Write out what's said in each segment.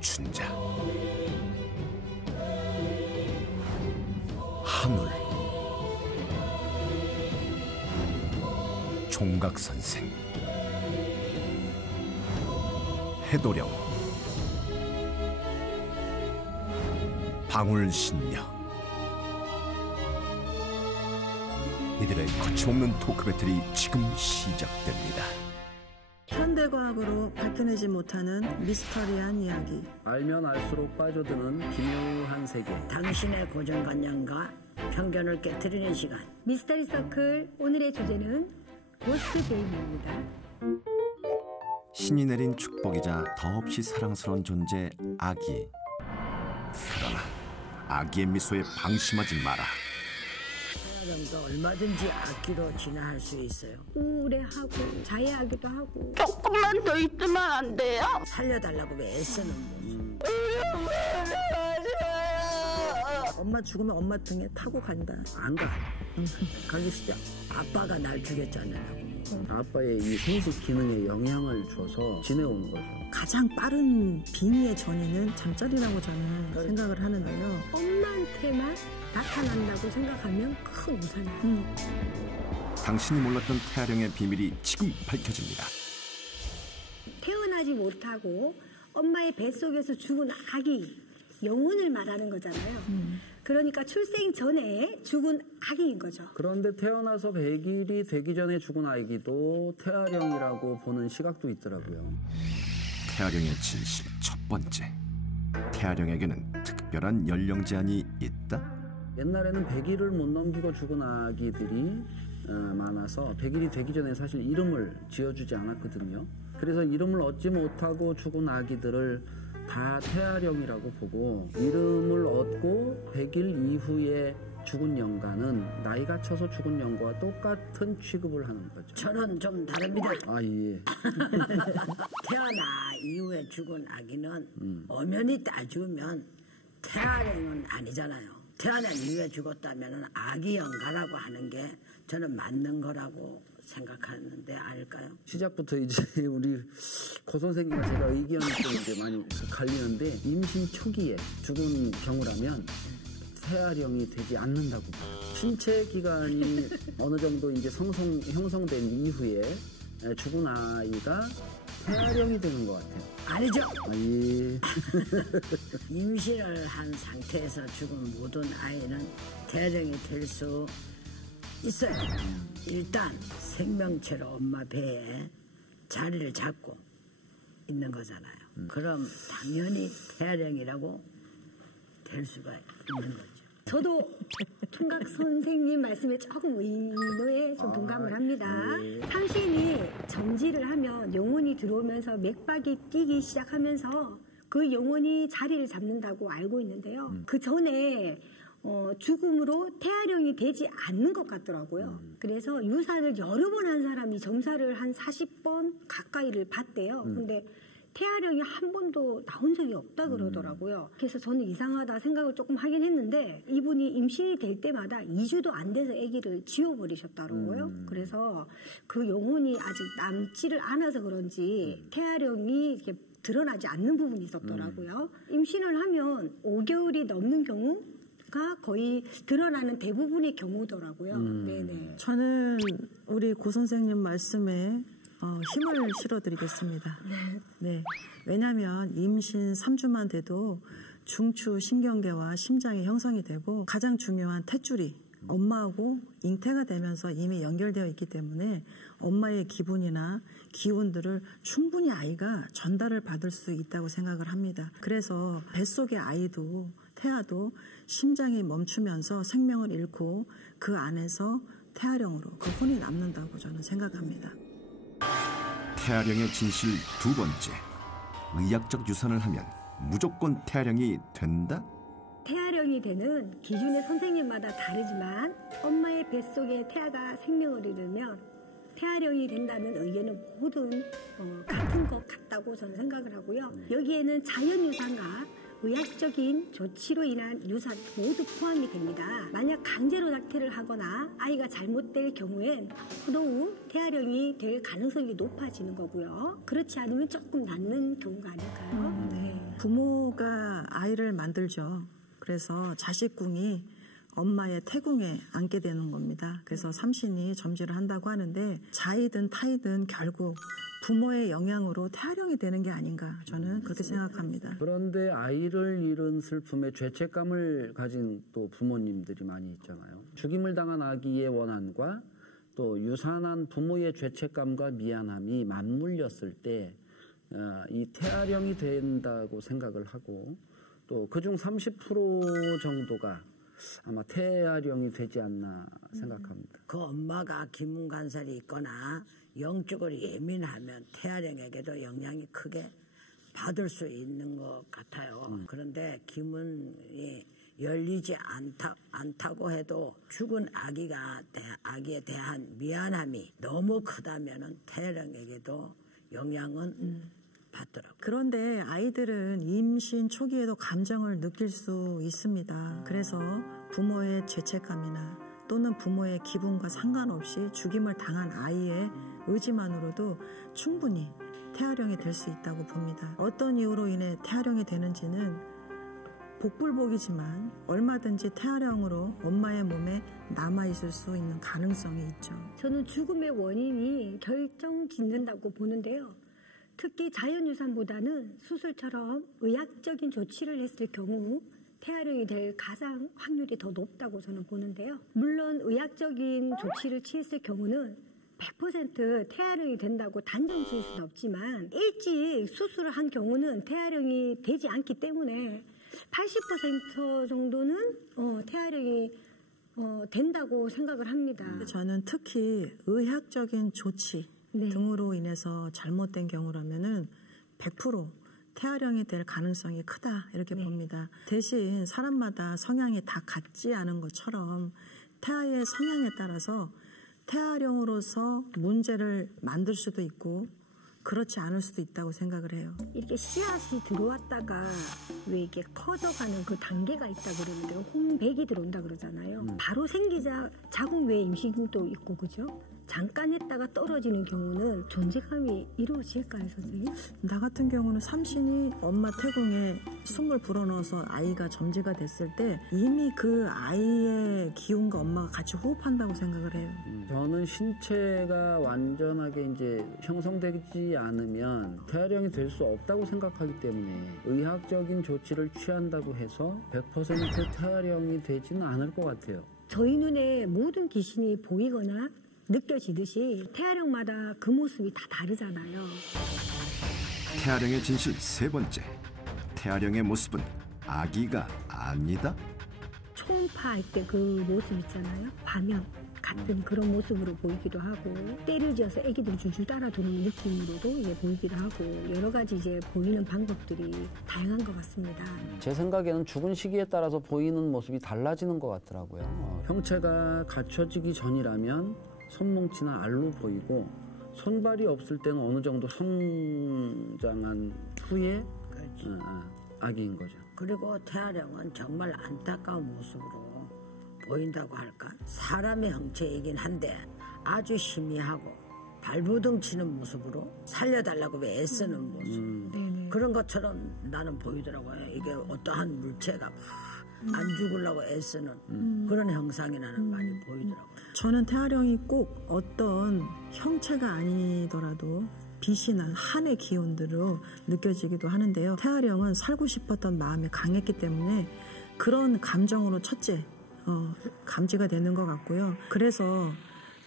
춘자, 한울, 총각선생, 해도령, 방울신녀. 이들의 거침없는 토크 배틀이 지금 시작됩니다. 현대과학으로 밝혀내지 못하는 미스터리한 이야기. 알면 알수록 빠져드는 기묘한 세계. 당신의 고정관념과 편견을 깨트리는 시간. 미스터리 서클, 오늘의 주제는 고스트 베이비입니다. 신이 내린 축복이자 더없이 사랑스러운 존재 아기. 그러나 아기의 미소에 방심하지 마라. 정도 얼마든지 악기로 진화할 수 있어요. 우울해하고 자해하기도 하고. 조금만 더 있으면 안 돼요? 살려달라고 애쓰는 모습. 엄마 죽으면 엄마 등에 타고 간다. 안 가. 가기 시작. 아빠가 날 죽였잖아요. 아빠의 이 생식 기능에 영향을 줘서 지내오는 거죠. 가장 빠른 빙의의 전이는 잠자리라고 저는 생각을 하는데요. 엄마한테만 나타난다고 생각하면 큰 우산이에요. 당신이 몰랐던 태아령의 비밀이 지금 밝혀집니다. 태어나지 못하고 엄마의 뱃속에서 죽은 아기, 영혼을 말하는 거잖아요. 그러니까 출생 전에 죽은 아기인 거죠. 그런데 태어나서 100일이 되기 전에 죽은 아기도 태아령이라고 보는 시각도 있더라고요. 태아령의 진실 첫 번째. 태아령에게는 특별한 연령 제한이 있다? 옛날에는 100일을 못 넘기고 죽은 아기들이 많아서 100일이 되기 전에 사실 이름을 지어주지 않았거든요. 그래서 이름을 얻지 못하고 죽은 아기들을 다 태아령이라고 보고, 이름을 얻고 100일 이후에 죽은 영가는 나이가 차서 죽은 영가와 똑같은 취급을 하는 거죠. 저는 좀 다릅니다. 아, 예. 태어나 이후에 죽은 아기는 엄연히 따지면 태아령은 아니잖아요. 태어난 이후에 죽었다면 아기 영가라고 하는 게 저는 맞는 거라고 생각하는데 아닐까요? 시작부터 이제 우리 고 선생님과 제가 의견이 좀 이제 많이 갈리는데, 임신 초기에 죽은 경우라면 태아령이 되지 않는다고 봐요. 신체 기관이 어느 정도 이제 형성된 이후에 죽은 아이가 태아령이 되는 것 같아요. 아니죠. 아, 예. 임신을 한 상태에서 죽은 모든 아이는 태아령이 될 수 있어요. 일단 생명체로 엄마 배에 자리를 잡고 있는 거잖아요. 그럼 당연히 태아령이라고 될 수가 있는 거죠. 저도 총각 선생님 말씀에 조금 의도에 좀 동감을 합니다. 네. 상신이 점지를 하면 영혼이 들어오면서 맥박이 뛰기 시작하면서 그 영혼이 자리를 잡는다고 알고 있는데요. 그 전에 죽음으로 태아령이 되지 않는 것 같더라고요. 그래서 유산을 여러 번 한 사람이 점사를 한 40번 가까이를 봤대요. 근데 태아령이 한 번도 나온 적이 없다 그러더라고요. 그래서 저는 이상하다 생각을 조금 하긴 했는데, 이분이 임신이 될 때마다 2주도 안 돼서 아기를 지워버리셨다고요. 그래서 그 영혼이 아직 남지를 않아서 그런지 태아령이 이렇게 드러나지 않는 부분이 있었더라고요. 임신을 하면 5개월이 넘는 경우가 거의 드러나는 대부분의 경우더라고요. 네네. 저는 우리 고 선생님 말씀에 힘을 실어드리겠습니다. 네. 왜냐하면 임신 3주만 돼도 중추 신경계와 심장이 형성이 되고, 가장 중요한 탯줄이 엄마하고 잉태가 되면서 이미 연결되어 있기 때문에 엄마의 기분이나 기운들을 충분히 아이가 전달을 받을 수 있다고 생각을 합니다. 그래서 뱃속의 아이도, 태아도 심장이 멈추면서 생명을 잃고 그 안에서 태아령으로 그 혼이 남는다고 저는 생각합니다. 태아령의 진실 두 번째. 의학적 유산을 하면 무조건 태아령이 된다? 태아령이 되는 기준의 선생님마다 다르지만 엄마의 뱃속에 태아가 생명을 잃으면 태아령이 된다는 의견은 모든 같은 것 같다고 저는 생각을 하고요. 여기에는 자연유산과 의학적인 조치로 인한 유산 모두 포함이 됩니다. 만약 강제로 낙태를 하거나 아이가 잘못될 경우엔 더더욱 태아령이 될 가능성이 높아지는 거고요. 그렇지 않으면 조금 낫는 경우가 아닐까요? 네. 부모가 아이를 만들죠. 그래서 자식궁이 엄마의 태궁에 앉게 되는 겁니다. 그래서 삼신이 점지를 한다고 하는데 자이든 타이든 결국 부모의 영향으로 태아령이 되는 게 아닌가 저는 그렇게 생각합니다. 그런데 아이를 잃은 슬픔에 죄책감을 가진 또 부모님들이 많이 있잖아요. 죽임을 당한 아기의 원한과 또 유산한 부모의 죄책감과 미안함이 맞물렸을 때 이 태아령이 된다고 생각을 하고 또 그중 30% 정도가 아마 태아령이 되지 않나 생각합니다. 그 엄마가 기문간살이 있거나 영적으로 예민하면 태아령에게도 영향이 크게 받을 수 있는 것 같아요. 그런데 기문이 열리지 않다고 해도 죽은 아기에 대한 미안함이 너무 크다면 태아령에게도 영향은 받더라고요. 그런데 아이들은 임신 초기에도 감정을 느낄 수 있습니다. 그래서 부모의 죄책감이나 또는 부모의 기분과 상관없이 죽임을 당한 아이의 의지만으로도 충분히 태아령이 될 수 있다고 봅니다. 어떤 이유로 인해 태아령이 되는지는 복불복이지만 얼마든지 태아령으로 엄마의 몸에 남아있을 수 있는 가능성이 있죠. 저는 죽음의 원인이 결정짓는다고 보는데요. 특히 자연유산보다는 수술처럼 의학적인 조치를 했을 경우 태아령이 될 가장 확률이 더 높다고 저는 보는데요. 물론 의학적인 조치를 취했을 경우는 100% 태아령이 된다고 단정 지을 수는 없지만 일찍 수술을 한 경우는 태아령이 되지 않기 때문에 80% 정도는 태아령이 된다고 생각을 합니다. 저는 특히 의학적인 조치 등으로 인해서 잘못된 경우라면은 100% 태아령이 될 가능성이 크다 이렇게 봅니다. 대신 사람마다 성향이 다 같지 않은 것처럼 태아의 성향에 따라서 태아령으로서 문제를 만들 수도 있고 그렇지 않을 수도 있다고 생각을 해요. 이렇게 씨앗이 들어왔다가 왜 이렇게 커져가는 그 단계가 있다 그러는데 홍백이 들어온다 그러잖아요. 바로 생기자 자궁 외 임신도 있고 그죠? 잠깐 했다가 떨어지는 경우는 존재감이 이루어질까요, 선생님? 나 같은 경우는 삼신이 엄마 태궁에 숨을 불어넣어서 아이가 점지가 됐을 때 이미 그 아이의 기운과 엄마가 같이 호흡한다고 생각을 해요. 저는 신체가 완전하게 이제 형성되지 않으면 태아령이 될 수 없다고 생각하기 때문에 의학적인 조치를 취한다고 해서 100% 태아령이 되지는 않을 것 같아요. 저희 눈에 모든 귀신이 보이거나 느껴지듯이 태아령마다 그 모습이 다 다르잖아요. 태아령의 진실 세 번째. 태아령의 모습은 아기가 아니다. 초음파할 때 그 모습 있잖아요. 화면 같은 그런 모습으로 보이기도 하고 때를 지어서 애기들이 줄줄 따라 도는 느낌으로도 이제 보이기도 하고 여러 가지 이제 보이는 방법들이 다양한 것 같습니다. 제 생각에는 죽은 시기에 따라서 보이는 모습이 달라지는 것 같더라고요. 형체가 갖춰지기 전이라면 손뭉치나 알로 보이고 손발이 없을 때는 어느 정도 성장한 후에 아기인 거죠. 그리고 태아령은 정말 안타까운 모습으로 보인다고 할까? 사람의 형체이긴 한데 아주 희미하고 발부둥 치는 모습으로 살려달라고 애쓰는 모습 그런 것처럼 나는 보이더라고요. 이게 어떠한 물체가 안 죽으려고 애쓰는 그런 형상이 나는 많이 보이더라고요. 저는 태아령이 꼭 어떤 형체가 아니더라도 빛이나 한의 기운들로 느껴지기도 하는데요. 태아령은 살고 싶었던 마음이 강했기 때문에 그런 감정으로 첫째 감지가 되는 것 같고요. 그래서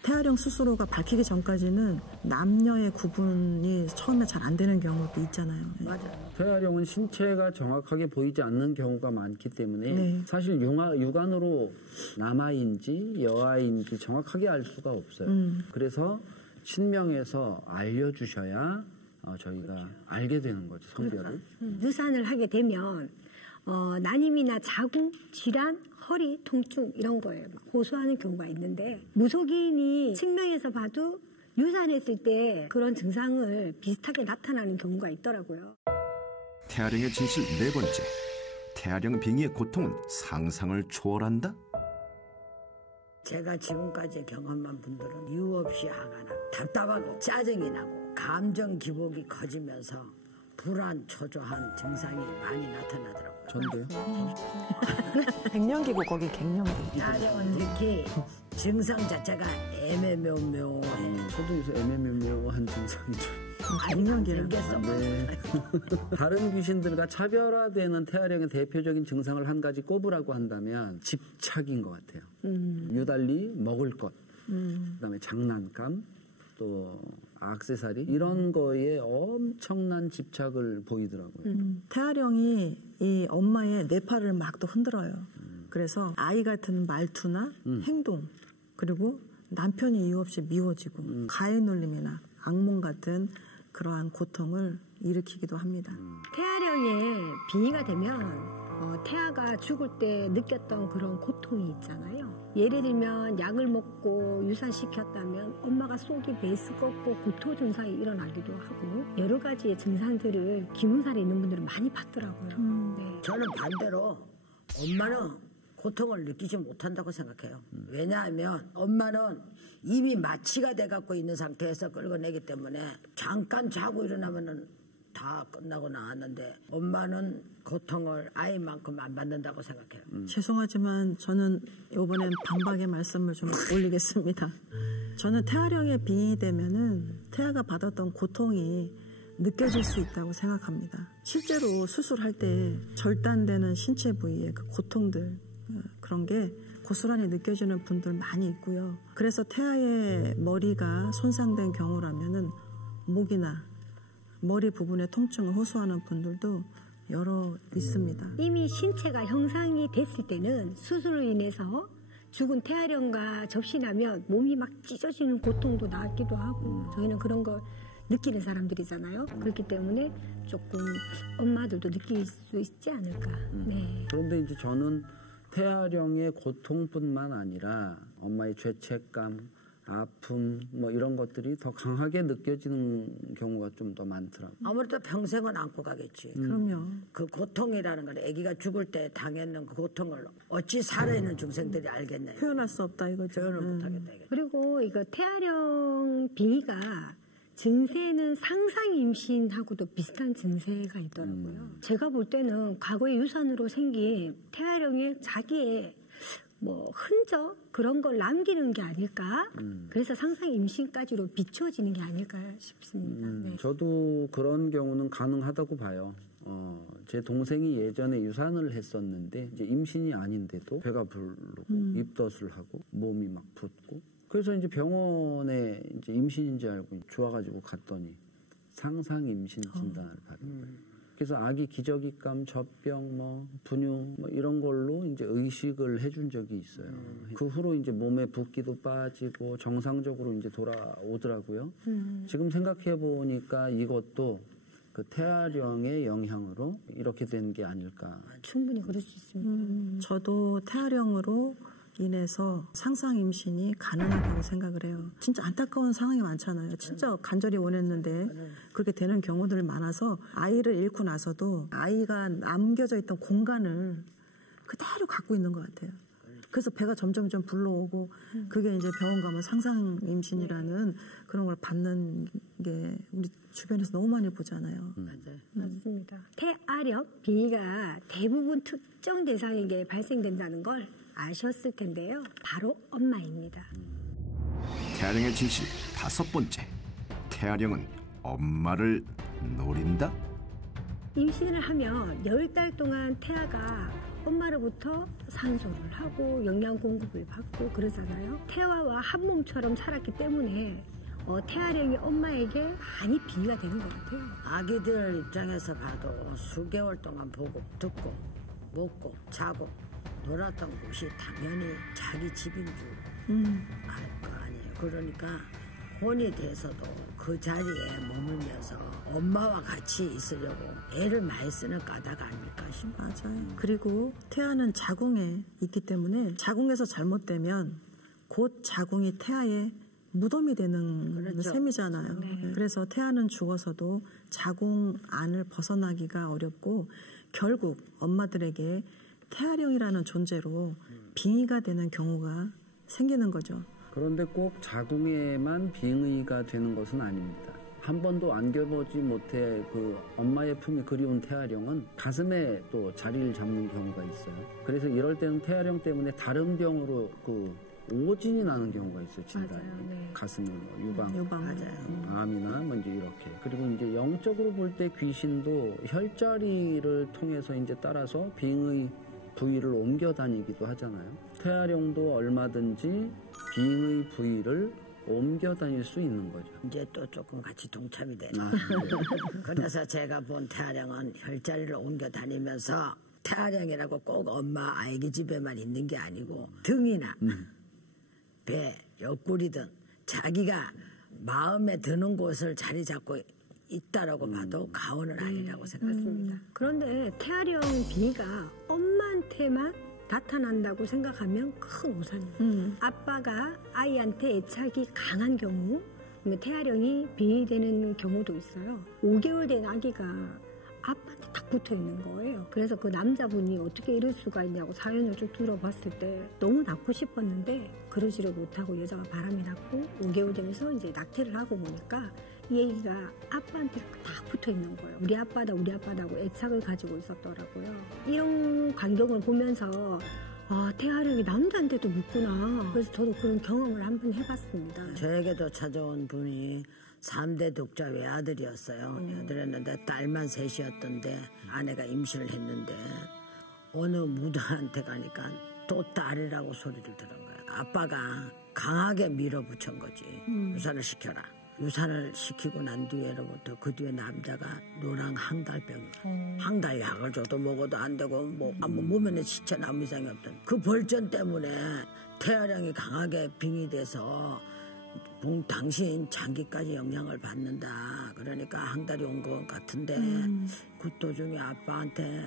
태아령 스스로가 밝히기 전까지는 남녀의 구분이 처음에 잘 안 되는 경우도 있잖아요. 맞아요. 태아령은 신체가 정확하게 보이지 않는 경우가 많기 때문에 사실 육안으로 남아인지 여아인지 정확하게 알 수가 없어요. 그래서 신명에서 알려주셔야 저희가 알게 되는 거죠, 성별을. 유산을 하게 되면 난임이나 자궁, 질환, 허리, 통증 이런 거에 호소하는 경우가 있는데 무속인이 측면에서 봐도 유산했을 때 그런 증상을 비슷하게 나타나는 경우가 있더라고요. 태아령의 진실 네 번째. 태아령 빙의의 고통은 상상을 초월한다. 제가 지금까지 경험한 분들은 이유 없이 화가 나고 답답하고 짜증이 나고 감정 기복이 커지면서 불안, 초조한 증상이 많이 나타나더라고요. 전도요? 갱년기고 거기 갱년기. 태아령은 특히 증상 자체가 애매묘묘해. 저도 요새 애매묘묘한 증상이죠. 갱년기를. 생겼어. 네. 다른 귀신들과 차별화되는 태아령의 대표적인 증상을 한 가지 꼽으라고 한다면 집착인 것 같아요. 유달리 먹을 것, 그다음에 장난감, 또 액세서리 이런 거에 엄청난 집착을 보이더라고요. 태아령이 이 엄마의 뇌파를 막 또 흔들어요. 그래서 아이 같은 말투나 행동, 그리고 남편이 이유 없이 미워지고 가해 놀림이나 악몽 같은 그러한 고통을 일으키기도 합니다. 태아령에 빙의가 되면 태아가 죽을 때 느꼈던 그런 고통이 있잖아요. 예를 들면 약을 먹고 유산시켰다면 엄마가 속이 메스껍고 구토 증상이 일어나기도 하고 여러 가지의 증상들을 기운살에 있는 분들은 많이 봤더라고요. 네. 저는 반대로 엄마는 고통을 느끼지 못한다고 생각해요. 왜냐하면 엄마는 이미 마취가 돼갖고 있는 상태에서 끌어내기 때문에 잠깐 자고 일어나면은 다 끝나고 나왔는데 엄마는 고통을 아이만큼 안 받는다고 생각해요. 죄송하지만 저는 이번엔 반박의 말씀을 좀 올리겠습니다. 저는 태아령에 빙의되면은 태아가 받았던 고통이 느껴질 수 있다고 생각합니다. 실제로 수술할 때 절단되는 신체 부위의 그 고통들 그런 게 고스란히 느껴지는 분들 많이 있고요. 그래서 태아의 머리가 손상된 경우라면은 목이나 머리 부분의 통증을 호소하는 분들도 여러 있습니다. 이미 신체가 형상이 됐을 때는 수술로 인해서 죽은 태아령과 접신하면 몸이 막 찢어지는 고통도 나기도 하고 저희는 그런 걸 느끼는 사람들이잖아요. 그렇기 때문에 조금 엄마들도 느낄 수 있지 않을까. 네. 그런데 이제 저는 태아령의 고통뿐만 아니라 엄마의 죄책감, 아픔 뭐 이런 것들이 더 강하게 느껴지는 경우가 좀 더 많더라고요. 아무래도 평생은 안고 가겠지. 그럼요. 그 고통이라는 건 아기가 죽을 때 당했는 그 고통을 어찌 살아있는 중생들이 알겠네요. 표현할 수 없다 이거죠. 표현을 못하겠다 이게. 그리고 이거 태아령 빙의가 증세는 상상 임신하고도 비슷한 증세가 있더라고요. 제가 볼 때는 과거의 유산으로 생긴 태아령의 자기의 뭐 흔적 그런 걸 남기는 게 아닐까. 그래서 상상 임신까지로 비춰지는 게 아닐까 싶습니다. 네. 저도 그런 경우는 가능하다고 봐요. 제 동생이 예전에 유산을 했었는데 이제 임신이 아닌데도 배가 부르고 입덧을 하고 몸이 막 붓고 그래서 이제 병원에 이제 임신인 줄 알고 좋아가지고 갔더니 상상 임신 진단을 받은 거예요. 그래서 아기 기저귀감, 젖병, 뭐 분유 뭐 이런 걸로 이제 의식을 해준 적이 있어요. 그 후로 이제 몸에 붓기도 빠지고 정상적으로 이제 돌아오더라고요. 지금 생각해 보니까 이것도 그 태아령의 영향으로 이렇게 된 게 아닐까. 충분히 그럴 수 있습니다. 저도 태아령으로 인해서 상상 임신이 가능하다고 생각을 해요. 진짜 안타까운 상황이 많잖아요. 진짜 간절히 원했는데 그렇게 되는 경우들이 많아서 아이를 잃고 나서도 아이가 남겨져 있던 공간을 그대로 갖고 있는 것 같아요. 그래서 배가 점점 불러오고 그게 이제 병원 가면 상상 임신이라는 그런 걸 받는 게 우리 주변에서 너무 많이 보잖아요. 맞아요. 맞습니다. 태아령 빙의가 대부분 특정 대상에게 발생된다는 걸 아셨을 텐데요. 바로 엄마입니다. 태아령의 진실 5번째. 태아령은 엄마를 노린다? 임신을 하면 10달 동안 태아가 엄마로부터 산소를 하고 영양 공급을 받고 그러잖아요. 태아와 한 몸처럼 살았기 때문에 태아령이 엄마에게 많이 빙의가 되는 것 같아요. 아기들 입장에서 봐도 수개월 동안 보고 듣고 먹고 자고 놀았던 곳이 당연히 자기 집인 줄 알 거 아니에요. 그러니까 혼이 돼서도 그 자리에 머물면서 엄마와 같이 있으려고 애를 많이 쓰는 까닭 아닐까 싶어요. 맞아요. 그리고 태아는 자궁에 있기 때문에 자궁에서 잘못되면 곧 자궁이 태아의 무덤이 되는 그렇죠. 셈이잖아요. 그래서 태아는 죽어서도 자궁 안을 벗어나기가 어렵고 결국 엄마들에게 태아령이라는 존재로 빙의가 되는 경우가 생기는 거죠. 그런데 꼭 자궁에만 빙의가 되는 것은 아닙니다. 한 번도 안겨보지 못해 그 엄마의 품이 그리운 태아령은 가슴에 또 자리를 잡는 경우가 있어요. 그래서 이럴 때는 태아령 때문에 다른 병으로 그 오진이 나는 경우가 있어요. 진단이. 맞아요. 네. 가슴에 뭐 유방, 맞아요. 암이나 뭐 이제 이렇게. 그리고 이제 영적으로 볼 때 귀신도 혈자리를 통해서 이제 따라서 빙의 부위를 옮겨 다니기도 하잖아요. 태아령도 얼마든지 빙의 부위를 옮겨 다닐 수 있는 거죠. 이제 또 조금 같이 동참이 되네. 그래서 제가 본 태아령은 혈자리를 옮겨 다니면서 태아령이라고 꼭 엄마 아기 집에만 있는 게 아니고 등이나 배, 옆구리든 자기가 마음에 드는 곳을 자리 잡고 있다라고 봐도 가언은 아니라고 생각합니다. 그런데 태아령 빙의가 엄마한테만 나타난다고 생각하면 큰 오산이에요. 아빠가 아이한테 애착이 강한 경우, 태아령이 빙의되는 경우도 있어요. 5개월 된 아기가 아빠한테 딱 붙어 있는 거예요. 그래서 그 남자분이 어떻게 이럴 수가 있냐고 사연을 쭉 들어봤을 때 너무 낳고 싶었는데 그러지를 못하고 여자가 바람이 났고 5개월 되면서 이제 낙태를 하고 보니까 이 애기가 아빠한테 딱 붙어 있는 거예요. 우리 아빠다 우리 아빠다고 애착을 가지고 있었더라고요. 이런 광경을 보면서 태아령이 남자한테도 묻구나. 그래서 저도 그런 경험을 한번 해봤습니다. 저에게도 찾아온 분이 3대 독자 외아들이었어요. 애들이었는데 딸만 셋이었던데 아내가 임신을 했는데 어느 무당한테 가니까 또 딸이라고 소리를 들은 거야. 아빠가 강하게 밀어붙인 거지. 유산을 시켜라. 유산을 시키고 난 뒤에로부터 그 뒤에 남자가 노랑 항달병이야. 항달 약을 줘도 먹어도 안 되고 몸에는 시체는 아무 이상이 없던 그 벌전 때문에 태아령이 강하게 빙의돼서 당신 장기까지 영향을 받는다. 그러니까 항달이 온 것 같은데 그 도중에 아빠한테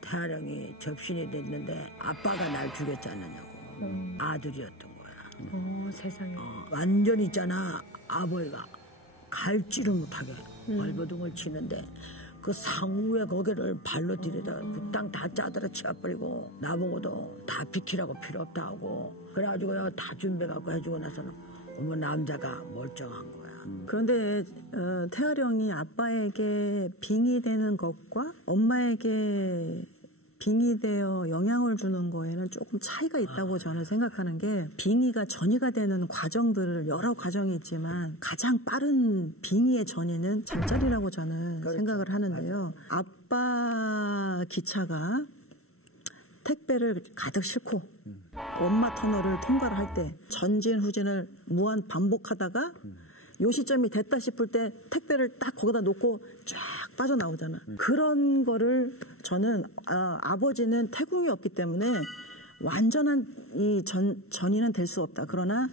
태아령이 접신이 됐는데 아빠가 날 죽였지 않느냐고. 아들이었던 거야. 세상에. 완전 있잖아. 아버지가 갈지를 못하게 발버둥을 치는데 그 상우의 고개를 발로 들이다 그 땅 다 짜들어 치워버리고 나보고도 다 비키라고 필요 없다 하고 그래가지고 다 준비해갖고 해주고 나서는 어머 남자가 멀쩡한 거야. 그런데 태아령이 아빠에게 빙의되는 것과 엄마에게 빙의되어 영향을 주는 거에는 조금 차이가 있다고 저는 생각하는 게 빙의가 전이가 되는 과정들을 여러 과정이 있지만 가장 빠른 빙의의 전이는 잠자리라고 저는 생각을 하는데요. 아빠 기차가 택배를 가득 싣고 원마 터널을 통과를 할 때 전진 후진을 무한 반복하다가 요 시점이 됐다 싶을 때 택배를 딱 거기다 놓고 쫙 빠져나오잖아. 그런 거를 저는 아버지는 태궁이 없기 때문에 완전한 이 전이는 될 수 없다. 그러나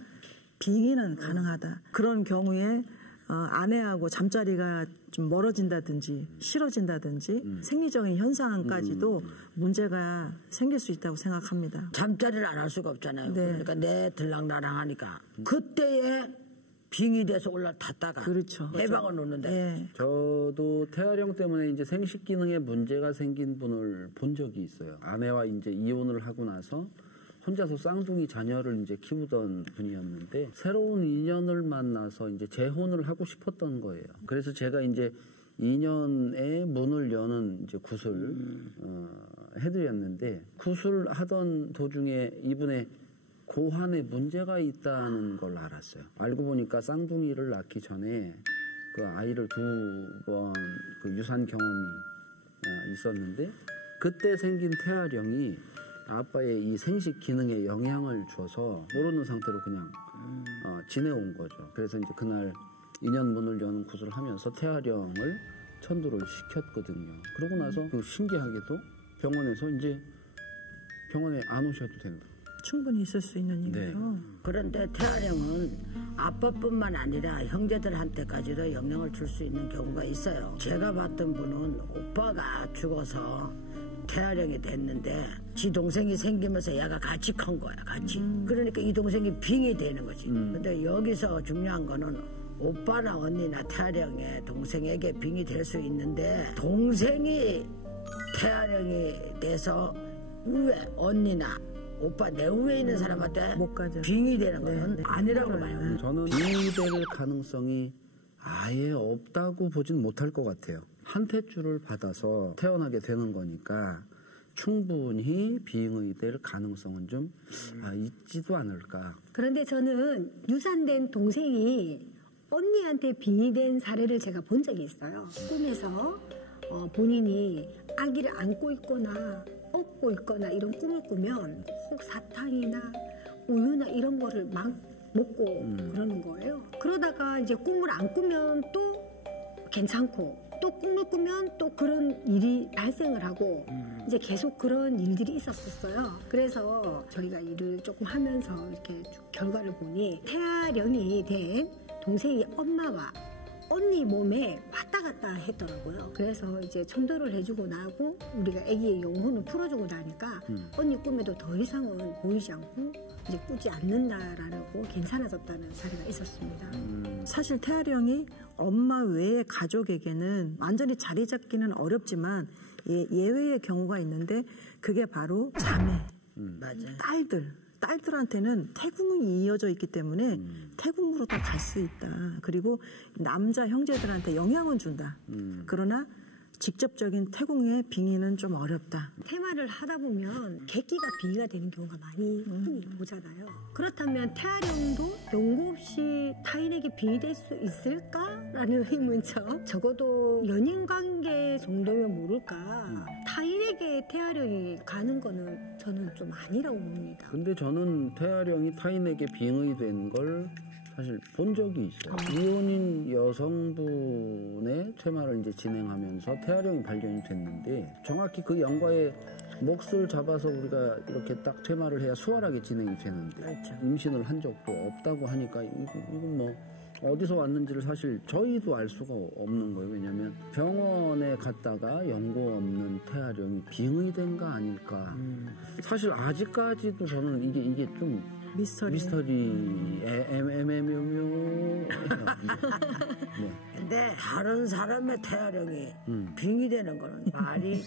빙의는 가능하다. 그런 경우에 아내하고 잠자리가 좀 멀어진다든지 싫어진다든지 생리적인 현상까지도 문제가 생길 수 있다고 생각합니다. 잠자리를 안 할 수가 없잖아요. 네. 그러니까 내 들락날락 하니까 그때에 빙의돼서 올라탔다가 그렇죠. 해방을 놓는데 네. 저도 태아령 때문에 이제 생식 기능에 문제가 생긴 분을 본 적이 있어요. 아내와 이제 이혼을 하고 나서 혼자서 쌍둥이 자녀를 이제 키우던 분이었는데 새로운 인연을 만나서 이제 재혼을 하고 싶었던 거예요. 그래서 제가 이제 2년에 문을 여는 이제 굿을 해드렸는데 굿을 하던 도중에 이분의 고환에 문제가 있다는 걸 알았어요. 알고 보니까 쌍둥이를 낳기 전에 그 아이를 2번 그 유산 경험이 있었는데 그때 생긴 태아령이 아빠의 이 생식 기능에 영향을 줘서 모르는 상태로 그냥 지내온 거죠. 그래서 이제 그날 2년 문을 여는 굿을 하면서 태아령을 천도를 시켰거든요. 그러고 나서 그 신기하게도 병원에서 이제 병원에 안 오셔도 된다. 충분히 있을 수 있는 일이에요. 그런데 태아령은 아빠뿐만 아니라 형제들한테까지도 영향을 줄 수 있는 경우가 있어요. 제가 봤던 분은 오빠가 죽어서 태아령이 됐는데 지 동생이 생기면서 얘가 같이 큰 거야. 같이. 그러니까 이 동생이 빙이 되는 거지. 근데 여기서 중요한 거는 오빠나 언니나 태아령의 동생에게 빙이 될 수 있는데 동생이 태아령이 돼서 위에 언니나 오빠 내 위에 있는 사람한테 못 가죠. 빙이 되는 거는 아니라고 봐요. 저는 빙이 될 가능성이 아예 없다고 보진 못할 것 같아요. 한 탯줄을 받아서 태어나게 되는 거니까 충분히 빙의 될 가능성은 좀 있지도 않을까. 그런데 저는 유산된 동생이 언니한테 빙이 된 사례를 제가 본 적이 있어요. 꿈에서 본인이 아기를 안고 있거나 업고 있거나 이런 꿈을 꾸면 꼭 사탕이나 우유나 이런 거를 막 먹고 그러는 거예요. 그러다가 이제 꿈을 안 꾸면 또 괜찮고 또 꿈을 꾸면 또 그런 일이 발생을 하고 이제 계속 그런 일들이 있었어요. 그래서 저희가 일을 조금 하면서 이렇게 결과를 보니 태아령이 된 동생이 엄마와 언니 몸에 왔다 갔다 했더라고요. 그래서 이제 천도를 해주고 나고 우리가 아기의 영혼을 풀어주고 나니까 언니 꿈에도 더 이상은 보이지 않고 이제 꾸지 않는다라고 괜찮아졌다는 사례가 있었습니다. 사실 태아령이 엄마 외의 가족에게는 완전히 자리 잡기는 어렵지만 예외의 경우가 있는데 그게 바로 자매, 맞아요. 딸들한테는 태궁이 이어져 있기 때문에 태궁으로 다 갈 수 있다. 그리고 남자 형제들한테 영향은 준다. 그러나 직접적인 태궁의 빙의는 좀 어렵다. 테마를 하다 보면 객기가 빙의가 되는 경우가 많이 흔히 보잖아요. 그렇다면 태아령도 연고 없이 타인에게 빙의될 수 있을까라는 의문점. 적어도 연인관계 정도면 모를까. 타인에게 태아령이 가는 거는 저는 좀 아니라고 봅니다. 근데 저는 태아령이 타인에게 빙의된 걸 사실 본 적이 있어요. 이혼인 여성분의 퇴마를 이제 진행하면서 태아령이 발견이 됐는데 정확히 그 영과의 몫을 잡아서 우리가 이렇게 딱 퇴마를 해야 수월하게 진행이 되는데 그렇죠. 임신을 한 적도 없다고 하니까 이건 뭐 어디서 왔는지를 사실 저희도 알 수가 없는 거예요. 왜냐하면 병원에 갔다가 연고 없는 태아령이 빙의된 거 아닐까. 사실 아직까지도 저는 이게 좀 미스터리 애매묘묘. 네. 근데 다른 사람의 태아령이 빙이 되는 거는 말이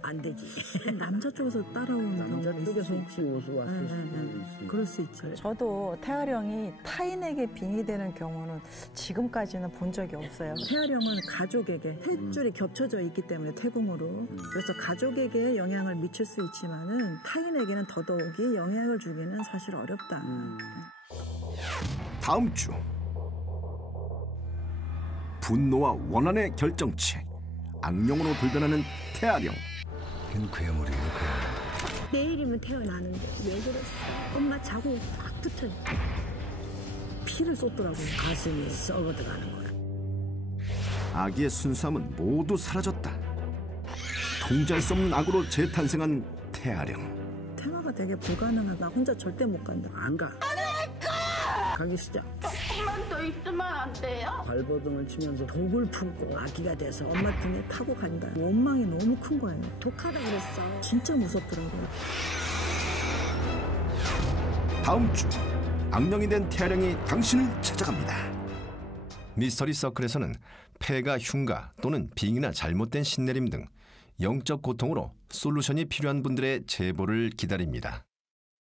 안 되지. 남자 쪽에서 따라오는 남자 경우가 쪽에서 있어요. 혹시 오수 왔을 수도 있어요. 그럴 수 있죠. 저도 태아령이 타인에게 빙의되는 경우는 지금까지는 본 적이 없어요. 태아령은 가족에게 탯줄이 겹쳐져 있기 때문에 태궁으로 그래서 가족에게 영향을 미칠 수 있지만은 타인에게는 더더욱이 영향을 주기는 사실 어렵다. 다음 주 분노와 원한의 결정체 악령으로 돌변하는 태아령. 괴물이에요. 내일이면 태어나는데 왜 그랬어? 엄마 자고 막 붙어있고 피를 쏟더라고요. 가슴이 썩어 들어가는 거야. 아기의 순수함은 모두 사라졌다. 통제할 수 없는 악으로 재탄생한 태아령. 태아가 되게 불가능하다. 혼자 절대 못 간다. 안 가. 가기 시작. 조금만 더 있으면 안 돼요? 발버둥을 치면서 독을 품고 아기가 돼서 엄마 등에 타고 간다. 원망이 너무 큰 거예요. 독하다 그랬어. 진짜 무섭더라고요. 다음 주 악령이 된 태아령이 당신을 찾아갑니다. 미스터리 서클에서는 폐가 흉가 또는 빙이나 잘못된 신내림 등 영적 고통으로 솔루션이 필요한 분들의 제보를 기다립니다.